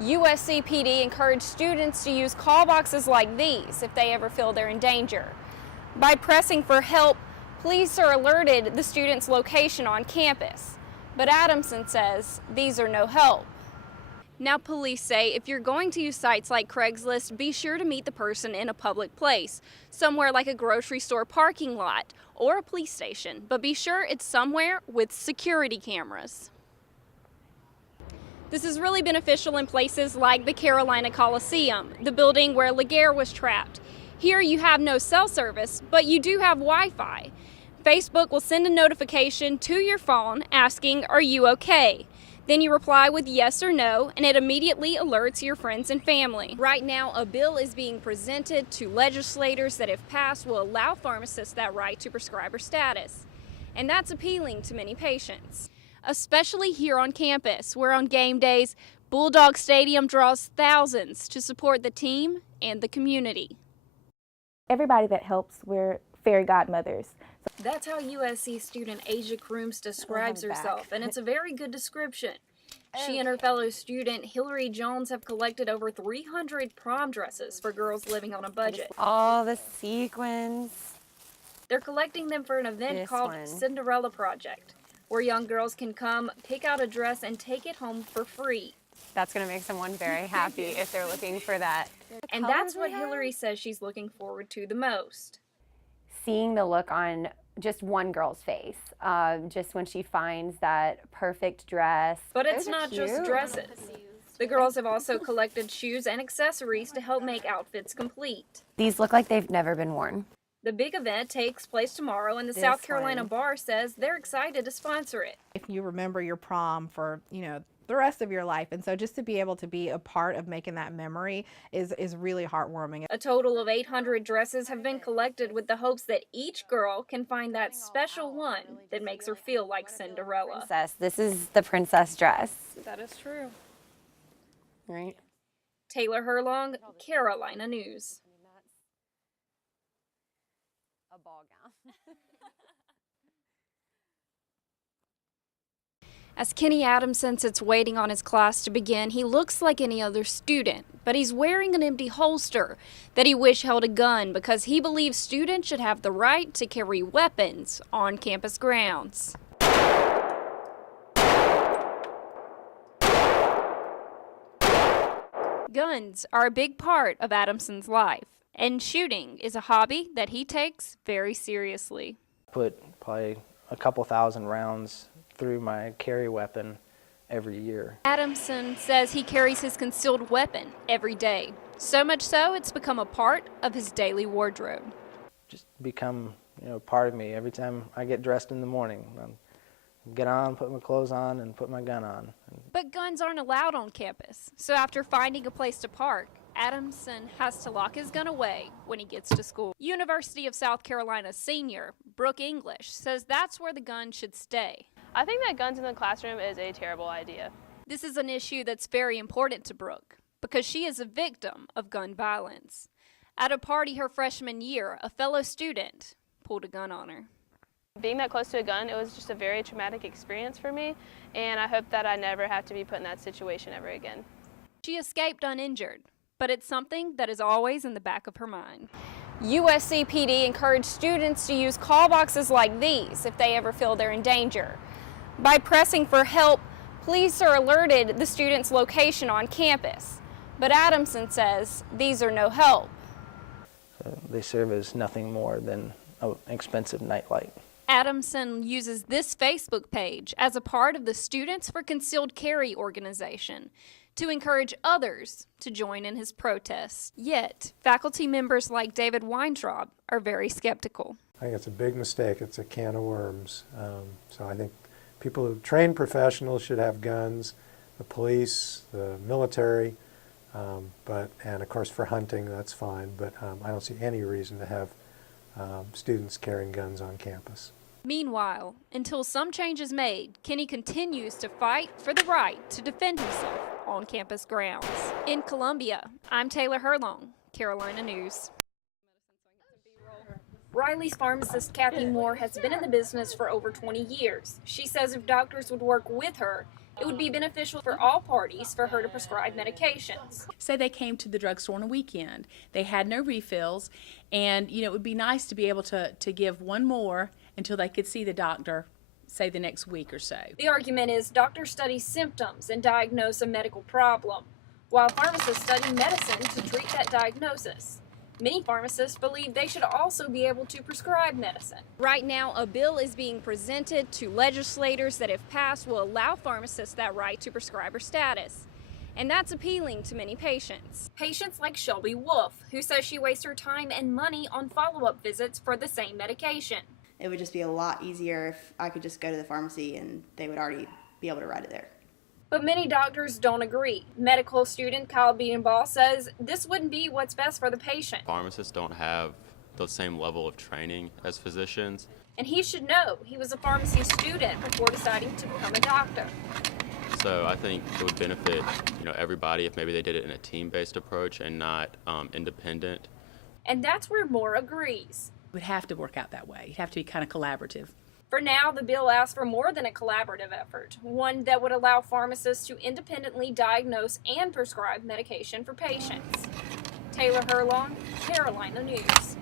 USC PD encouraged students to use call boxes like these if they ever feel they're in danger. By pressing for help, police are alerted the student's location on campus. But Adamson says these are no help. Now, police say if you're going to use sites like Craigslist, be sure to meet the person in a public place, somewhere like a grocery store parking lot or a police station, but be sure it's somewhere with security cameras. This is really beneficial in places like the Carolina Coliseum, the building where Laguerre was trapped. Here you have no cell service, but you do have Wi-Fi. Facebook will send a notification to your phone asking, "Are you okay?" Then you reply with yes or no, and it immediately alerts your friends and family. Right now, a bill is being presented to legislators that, if passed, will allow pharmacists that right to prescriber status. And that's appealing to many patients, especially here on campus, where on game days, Bulldog Stadium draws thousands to support the team and the community. Everybody that helps, we're fairy godmothers. That's how USC student Asia Crooms describes herself, and it's a very good description. She and her fellow student Hillary Jones have collected over 300 prom dresses for girls living on a budget. All the sequins. They're collecting them for an event called Cinderella Project, where young girls can come, pick out a dress, and take it home for free. That's going to make someone very happy if they're looking for that. And that's what Hillary says she's looking forward to the most. Seeing the look on just one girl's face, just when she finds that perfect dress. But it's not just dresses. The girls have also collected shoes and accessories to help make outfits complete. These look like they've never been worn. The big event takes place tomorrow, and the South Carolina Bar says they're excited to sponsor it. If you remember your prom for, the rest of your life, and so just to be able to be a part of making that memory is really heartwarming. A total of 800 dresses have been collected with the hopes that each girl can find that special one that makes her feel like Cinderella. Princess. This is the princess dress. That is true. Right? Taylor Herlong, Carolina News. A ball gown. As Kenny Adamson sits waiting on his class to begin, he looks like any other student, but he's wearing an empty holster that he wished held a gun because he believes students should have the right to carry weapons on campus grounds. Guns are a big part of Adamson's life, and shooting is a hobby that he takes very seriously. Put probably a couple thousand rounds through my carry weapon every year. Adamson says he carries his concealed weapon every day. So much so, it's become a part of his daily wardrobe. Just become, part of me. Every time I get dressed in the morning, I get on, put my clothes on, and put my gun on. But guns aren't allowed on campus. So after finding a place to park, Adamson has to lock his gun away when he gets to school. University of South Carolina senior Brooke English says that's where the gun should stay. I think that guns in the classroom is a terrible idea. This is an issue that's very important to Brooke because she is a victim of gun violence. At a party her freshman year, a fellow student pulled a gun on her. Being that close to a gun, it was just a very traumatic experience for me, and I hope that I never have to be put in that situation ever again. She escaped uninjured, but it's something that is always in the back of her mind. USC PD encouraged students to use call boxes like these if they ever feel they're in danger. By pressing for help, police are alerted the student's location on campus. But Adamson says these are no help. So they serve as nothing more than an expensive nightlight. Adamson uses this Facebook page as a part of the Students for Concealed Carry organization to encourage others to join in his protests. Yet, faculty members like David Weintraub are very skeptical. I think it's a big mistake. It's a can of worms. So I think people who train professionals should have guns, the police, the military, and of course for hunting, that's fine, but I don't see any reason to have students carrying guns on campus. Meanwhile, until some change is made, Kenny continues to fight for the right to defend himself on campus grounds. In Columbia, I'm Taylor Herlong, Carolina News. Riley's pharmacist Kathy Moore has been in the business for over 20 years. She says if doctors would work with her, It would be beneficial for all parties for her to prescribe medications. Say they came to the drugstore on a weekend. They had no refills, and it would be nice to be able to give one more until they could see the doctor, say the next week or so. The argument is doctors study symptoms and diagnose a medical problem, while pharmacists study medicine to treat that diagnosis. Many pharmacists believe they should also be able to prescribe medicine. Right now, a bill is being presented to legislators that, if passed, will allow pharmacists that right to prescriber status. And that's appealing to many patients. Patients like Shelby Wolf, who says she wastes her time and money on follow-up visits for the same medication. It would just be a lot easier if I could just go to the pharmacy and they would already be able to write it there. But many doctors don't agree. Medical student Kyle Beatenbaugh says this wouldn't be what's best for the patient. Pharmacists don't have the same level of training as physicians. And he should know. He was a pharmacy student before deciding to become a doctor. So I think it would benefit, everybody if maybe they did it in a team-based approach and not independent. And that's where Moore agrees. It would have to work out that way. It'd have to be kind of collaborative. For now, the bill asks for more than a collaborative effort, one that would allow pharmacists to independently diagnose and prescribe medication for patients. Taylor Herlong, Carolina News.